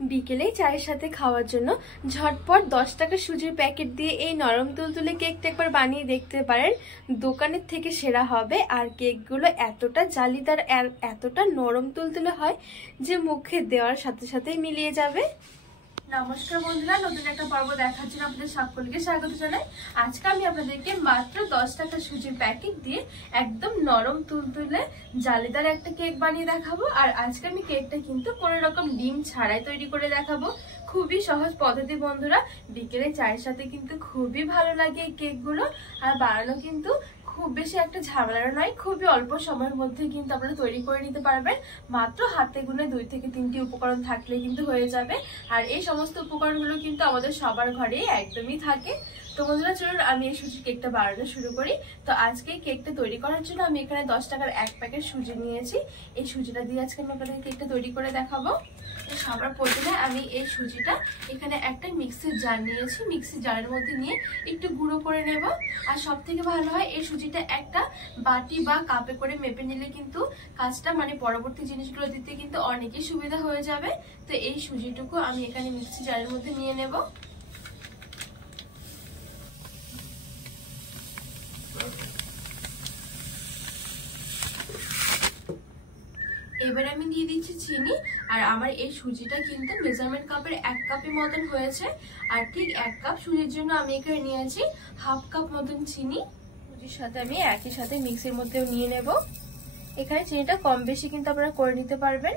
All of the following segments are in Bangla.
বিকেলে চায়ের সাথে খাওয়ার জন্য ঝটপট 10 টাকা সুজির প্যাকেট দিয়ে এই নরম তুলতুলে কেকটা একবার বানিয়ে দেখতে পারেন। দোকানের থেকে সেরা হবে। আর কেকগুলো এতটা জালিদার আর এতটা নরম তুলতুলে হয় যে মুখে দেওয়ার সাথে সাথেই মিলিয়ে যাবে। নমস্কার বন্ধুরা, নতুন একটা পর্ব দেখার জন্য আপনাদের সকলকে স্বাগত জানাই। আজকে আমি আপনাদেরকে মাত্র 10 টাকা সুজির প্যাকেট দিয়ে একদম নরম তুলতুলে জালিদার একটা কেক বানিয়ে দেখাবো। আর আজকে আমি কেকটা কিন্তু কোনো রকম ডিম ছাড়াই তৈরি করে দেখাবো। খুবই সহজ পদ্ধতি বন্ধুরা, বিকেলে চায়ের সাথে কিন্তু খুবই ভালো লাগে এই কেকগুলো। আর বানানো কিন্তু খুব বেশি একটা ঝামেলার নয়, খুবই অল্প সময়ের মধ্যে কিন্তু আপনারা তৈরি করে নিতে পারবেন। মাত্র হাতে গুনে 2 থেকে 3টি উপকরণ থাকলে কিন্তু হয়ে যাবে। আর এই সমস্ত উপকরণগুলো কিন্তু আমাদের সবার ঘরেই একদমই থাকে। তো বন্ধুরা চলুন আমি এই সুজির কেকটা বানানো শুরু করি। তো আজকে এই কেকটা তৈরি করার জন্য আমি এখানে 10 টাকার 1 প্যাকেট সুজি নিয়েছি। এই সুজিটা দিয়ে আজকে আমি আপনাদের কেকটা তৈরি করে দেখাবো। সবার প্রথমে আমি এই সুজিটা এখানে একটা মিক্সির জার নিয়েছি। মিক্সির জারের মধ্যে নিয়ে একটু গুঁড়ো করে নেব। আর সব থেকে ভালো হয় এই সুজিটা একটা বাটি বা কাপে করে মেপে নিলে কিন্তু কাজটা পরবর্তী জিনিসগুলো দিতে কিন্তু অনেকই সুবিধা হয়ে যাবে। তো এই সুজিটুকু আমি এখানে মিক্সি জারের মধ্যে নিয়ে নেব। এবারে আমি দিয়ে দিচ্ছি চিনি। আর আমার এই সুজিটা কিন্তু মেজারমেন্ট কাপের 1 কাপের মতন হয়েছে। আর ঠিক 1 কাপ সুজির জন্য আমি এখানে নিয়েছি হাফ কাপ মতন চিনি। সুজির সাথে আমি একই সাথে মিক্সির মধ্যেও নিয়ে নেব। এখানে চিনিটা কম বেশি কিন্তু আপনারা করে নিতে পারবেন।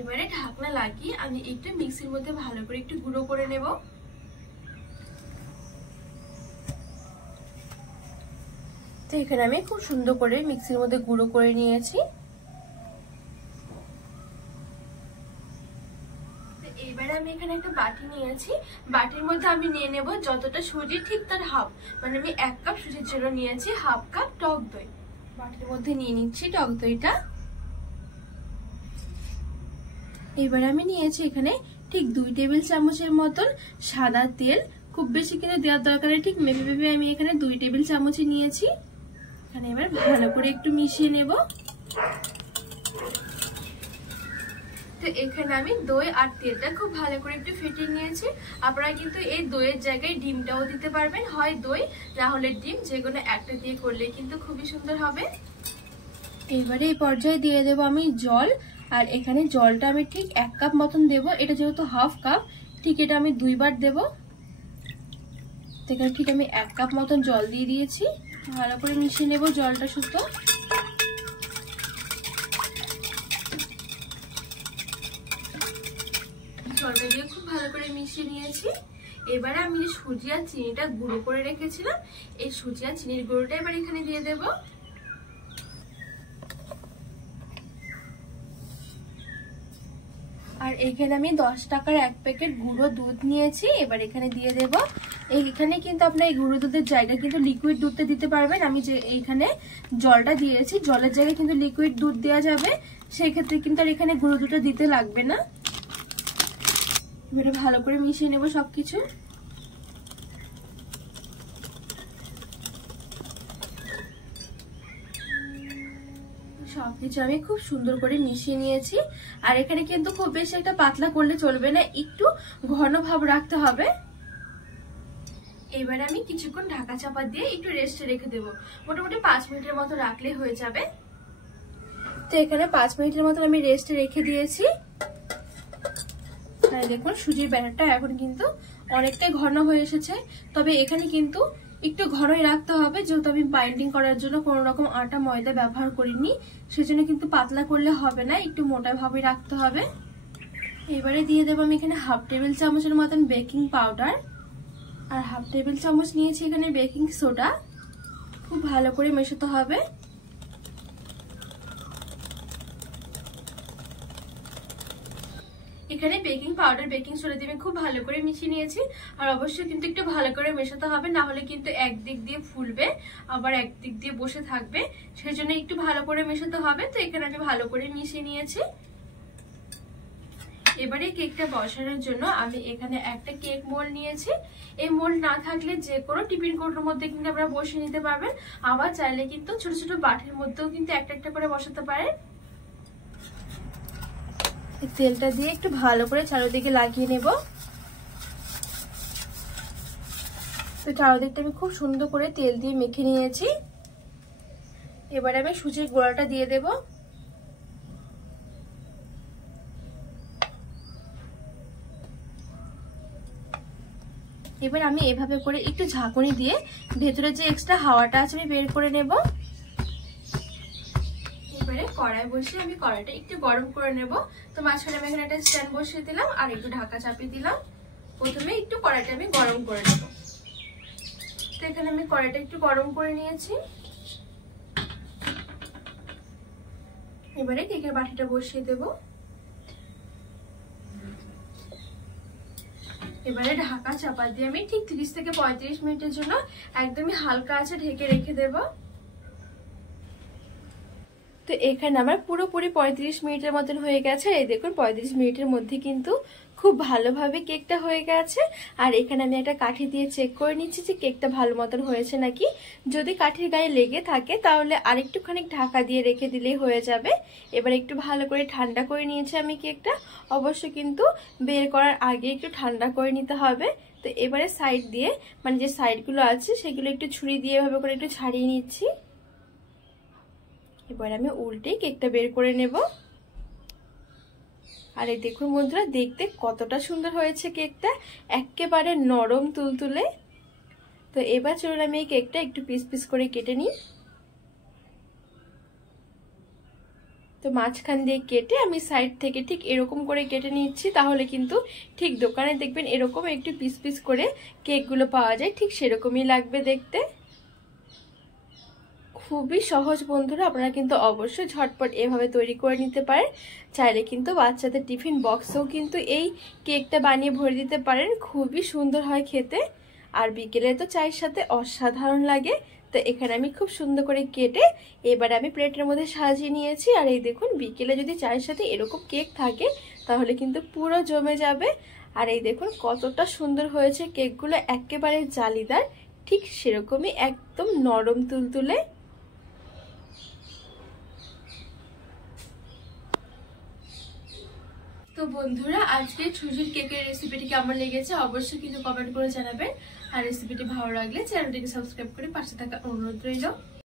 এবারে ঢাকনা লাগিয়ে আমি একটু মিক্সির মধ্যে ভালো করে একটু গুঁড়ো করে নেব। তো এখানে আমি খুব সুন্দর করে মিক্সির মধ্যে গুঁড়ো করে নিয়েছি। এবারে আমি এখানে একটা বাটি নিয়েছি। বাটির মধ্যে আমি নিয়ে নেব যতটা সুজি ঠিক তার হাফ, আমি 1 কাপ সুজির জন্য নিয়েছি হাফ কাপ টক দই। বাটির মধ্যে নিয়ে নিচ্ছি টক দইটা। এবারে আমি নিয়েছি এখানে ঠিক 2 টেবিল চামচের মতন সাদা তেল। খুব বেশি কিন্তু দেওয়ার দরকার নেই, ঠিক মেপে মেপে আমি এখানে 2 টেবিল চামচই নিয়েছি। এখানে এবার ভালো করে একটু মিশিয়ে নেব। তো এখানে আমি দই আর তেলটা খুব ভালো করে একটু ফেটিয়ে নিয়েছি। আপনারা কিন্তু এই দইয়ের জায়গায় ডিমটাও দিতে পারবেন, হয় দই না হলে ডিম, যেকোনো একটা দিয়ে করলে কিন্তু খুবই সুন্দর হবে। এবারে এই পর্যায়ে দিয়ে দেব আমি জল। আর এখানে জলটা আমি ঠিক 1 কাপ মতন দেব। এটা যেহেতু হাফ কাপ, ঠিক এটা আমি 2 বার দেব। এখানে ঠিক আমি 1 কাপ মতন জল দিয়ে দিয়েছি। ভালো করে মিশিয়ে নেব জলটা শুধু। জলটা দিয়ে খুব ভালো করে মিশিয়ে নিয়েছি। এবারে আমি যে সুজি আর চিনিটা গুঁড়ো করে রেখেছিলাম, এই সুজি আর চিনির গুঁড়োটা এবার এখানে দিয়ে দেব। আর এখানে আমি 10 টাকার 1 প্যাকেট গুঁড়ো দুধ নিয়েছি। এবার এখানে দিয়ে দেব। এখানে কিন্তু আপনার এই গুঁড়ো দুধের জায়গায় কিন্তু লিকুইড দুধটা দিতে পারবেন। আমি যে এইখানে জলটা দিয়েছি, জলের জায়গায় কিন্তু লিকুইড দুধ দেওয়া যাবে, সেই ক্ষেত্রে কিন্তু আর এখানে গুঁড়ো দুধটা দিতে লাগবে না। এবারে ভালো করে মিশিয়ে নেব সবকিছু। সবকিছু আমি খুব সুন্দর করে মিশিয়ে নিয়েছি। আর এখানে কিন্তু খুব বেশি একটা পাতলা করলে চলবে না, একটু ঘন ভাব রাখতে হবে। এবারে আমি কিছুক্ষণ ঢাকা চাপা দিয়ে একটু রেস্টে রেখে দেবো। মোটামুটি 5 মিনিটের মতো রাখলে হয়ে যাবে। তো এখানে 5 মিনিটের মতো আমি রেস্টে রেখে দিয়েছি। দেখুন সুজির ব্যাটারটা এখন কিন্তু অনেকটাই ঘন হয়ে এসেছে। তবে এখানে কিন্তু একটু ঘনই রাখতে হবে, যেহেতু আমি বাইন্ডিং করার জন্য কোনো রকম আটা ময়দা ব্যবহার করিনি, সেজন্য কিন্তু পাতলা করলে হবে না, একটু মোটা ভাবে রাখতে হবে। এবারে দিয়ে দেবো আমি এখানে হাফ টেবিল চামচের মতন বেকিং পাউডার। আর হাফ টেবিল চামচ নিয়েছি এখানে বেকিং সোডা। খুব ভালো করে মেশাতে হবে। এখানে বেকিং পাউডার বেকিং সোডা দিয়ে খুব ভালো করে মিশিয়ে নিয়েছি। আর অবশ্যই কিন্তু একটু ভালো করে মেশাতে হবে, না হলে কিন্তু একদিক দিয়ে ফুলবে আবার একদিক দিয়ে বসে থাকবে, সেজন্য একটু ভালো করে মেশাতে হবে। তো এখানে আমি ভালো করে মিশিয়ে নিয়েছি। এবারে কেকটা বসানোর জন্য আমি এখানে একটা কেক মোল্ড নিয়েছি। এই মোল্ড না থাকলে যে কোনো টিফিন কৌটোর মধ্যে কিন্তু আপনারা বসিয়ে নিতে পারবেন। আবার চাইলে কিন্তু ছোট ছোট বাটির মধ্যেও কিন্তু একটা একটা করে বসাতে পারেন। তেলটা দিয়ে একটু ভালো করে চারিদিকে লাগিয়ে নেব। তো চারিদিকটা আমি খুব সুন্দর করে তেল দিয়ে মেখে নিয়েছি। এবারে আমি সুজির গোড়াটা দিয়ে দেব। এবার আমি এভাবে করে একটু ঝাঁকুনি দিয়ে ভেতরে যে এক্সট্রা হাওয়াটা আছে আমি বের করে নেব। এবারে কড়াই বসিয়ে আমি কড়াইটা একটু গরম করে নেব। তো মাঝখানে আমি এখানে একটা স্ট্যান্ড বসিয়ে দিলাম আর একটু ঢাকা চাপিয়ে দিলাম। প্রথমে একটু কড়াইটা আমি গরম করে নেব। তো এখানে আমি কড়াইটা একটু গরম করে নিয়েছি। এবারে কেকের বাটিটা বসিয়ে দেব। এবারে ঢাকা চাপা দিয়ে আমি ঠিক 30 থেকে 35 মিনিটের জন্য একদমই হালকা আঁচে ঢেকে রেখে দেব। তো এখানে আমার পুরোপুরি 35 মিনিটের মতন হয়ে গেছে। এই দেখুন 35 মিনিটের মধ্যে কিন্তু খুব ভালোভাবে কেকটা হয়ে গেছে। আর এখানে আমি একটা কাঠি দিয়ে চেক করে নিচ্ছি যে কেকটা ভালো মতন হয়েছে নাকি। যদি কাঠির গায়ে লেগে থাকে তাহলে আরেকটুখানি ঢাকা দিয়ে রেখে দিলেই হয়ে যাবে। এবার একটু ভালো করে ঠান্ডা করে নিয়েছি আমি কেকটা। অবশ্য কিন্তু বের করার আগে একটু ঠান্ডা করে নিতে হবে। তো এবারে সাইড দিয়ে মানে যে সাইডগুলো আছে সেগুলো একটু ছুরি দিয়ে এভাবে করে একটু ছাড়িয়ে নিচ্ছি। এবার আমি উল্টে কেকটা বের করে নেব। আর এই দেখুন বন্ধুরা, দেখতে কতটা সুন্দর হয়েছে কেকটা, একেবারে নরম তুলতুলে। তো এবার চলুন আমি এই কেকটা একটু পিস পিস করে কেটে নিই। তো মাঝখান দিয়ে কেটে আমি সাইড থেকে ঠিক এরকম করে কেটে নিচ্ছি। তাহলে কিন্তু ঠিক দোকানে দেখবেন এরকম একটু পিস পিস করে কেকগুলো পাওয়া যায়, ঠিক সেরকমই লাগবে দেখতে। খুবই সহজ বন্ধুরা, আপনারা কিন্তু অবশ্যই ঝটপট এভাবে তৈরি করে নিতে পারেন। চাইলে কিন্তু বাচ্চাদের টিফিন বক্সেও কিন্তু এই কেকটা বানিয়ে ভরে দিতে পারেন। খুবই সুন্দর হয় খেতে, আর বিকেলে তো চায়ের সাথে অসাধারণ লাগে। তো এখানে আমি খুব সুন্দর করে কেটে এবার আমি প্লেটের মধ্যে সাজিয়ে নিয়েছি। আর এই দেখুন, বিকেলে যদি চায়ের সাথে এরকম কেক থাকে তাহলে কিন্তু পুরো জমে যাবে। আর এই দেখুন কতটা সুন্দর হয়েছে কেকগুলো, একেবারে জালিদার, ঠিক সেরকমই একদম নরম তুলতুলে। তো বন্ধুরা, আজকে সুজির কেকের রেসিপিটি কেমন লেগেছে অবশ্যই কিন্তু কমেন্ট করে জানাবেন। আর রেসিপিটি ভালো লাগলে চ্যানেলটিকে সাবস্ক্রাইব করে পাশে থাকা অনুরোধ রইল।